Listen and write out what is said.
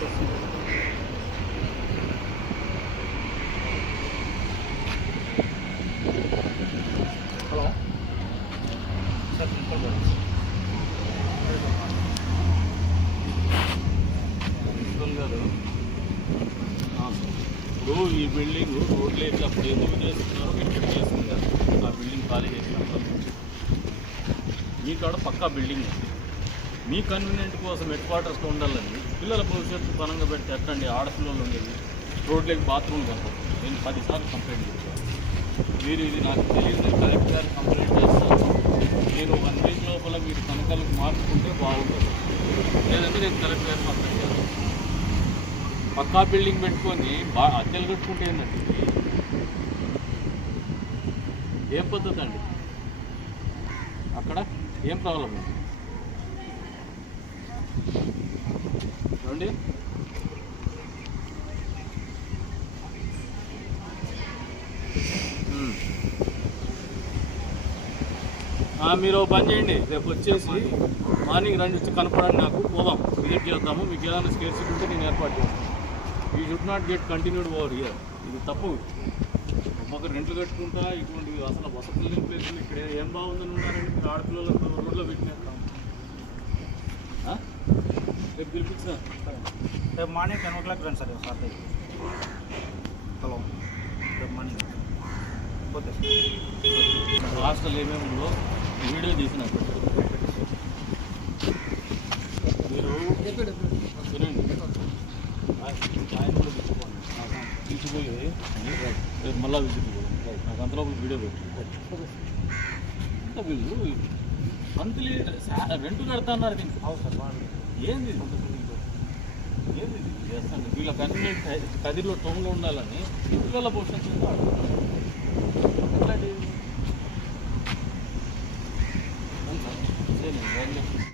Hello sir principal గారు ఇప్పుడు ఈ బిల్డింగ్ రోడ్లు అయితే అప్పుడు ఎందుకు చేస్తున్నారో ఇక్కడ చేస్తున్నారు. ఆ బిల్డింగ్ ఖాళీ చేసినప్పుడు మీ కాడ పక్కా బిల్డింగ్ మీ కన్వీనియంట్ కోసం హెడ్ క్వార్టర్స్లో ఉండాలని పిల్లల భవిష్యత్తు పరంగా పెడితే ఎట్టండి. ఆడపిల్లలు ఉండేది రోడ్లకి బాత్రూమ్ కనుక నేను 10 సార్లు కంప్లైంట్ చేశాను. మీరు ఇది నాకు తెలియదు, నేను కలెక్టర్ గారికి కంప్లైంట్ చేస్తాను. మీరు 1 వీక్ లోపల మీరు తనఖాలకు మార్చుకుంటే బాగుంటుంది. లేదంటే నేను కలెక్టర్ గారికి కంప్లైంట్ చేస్తాను. పక్కా బిల్డింగ్ పెట్టుకొని అద్దెలు కట్టుకుంటే ఏంటండి ఏం పద్ధతి అండి? అక్కడ ఏం ప్రాబ్లం ఉంది చూడండి. మీరు పని చేయండి, రేపు వచ్చేసి మార్నింగ్ రండి, వచ్చి కనపడండి, నాకు పోదాం, విజిట్ చేద్దాము. మీకు ఏదైనా స్కేర్సిటీ ఉంటే నేను ఏర్పాటు చేస్తాను. You should not get continued over here. ఇది తప్పు. ఒక్కొక్క రెంట్లు కట్టుకుంటా ఇటువంటి అసలు వసతులు లేని ప్లేసులు ఇక్కడ ఏం బాగుందని ఉన్నారండి. మీరు ఆడపిల్లలకు రోడ్లో పెట్టినేస్తాం. రేపు పిలిపించిన రేపు మార్నింగ్ 10 o'clock రండి సార్. సార్ హలో, రేపు మార్నింగ్ పోతే హాస్టల్ ఏమేమి ఉందో వీడియో తీసినప్పుడు మీరు వినండి, ఆయన కూడా తీసుకోండి. తీసిపోయి రేపు మళ్ళీ విజిట్ పోయింది. నాకు అంతలో వీడియో పెట్టి వీళ్ళు మంత్లీ రెంట్ కడతా అన్నారు. దీనికి ఏంది ఏంది చేస్తాను. వీళ్ళ కన్వీనియంట్ కదిలో టౌన్లో ఉండాలని పిల్లల భవిష్యత్తు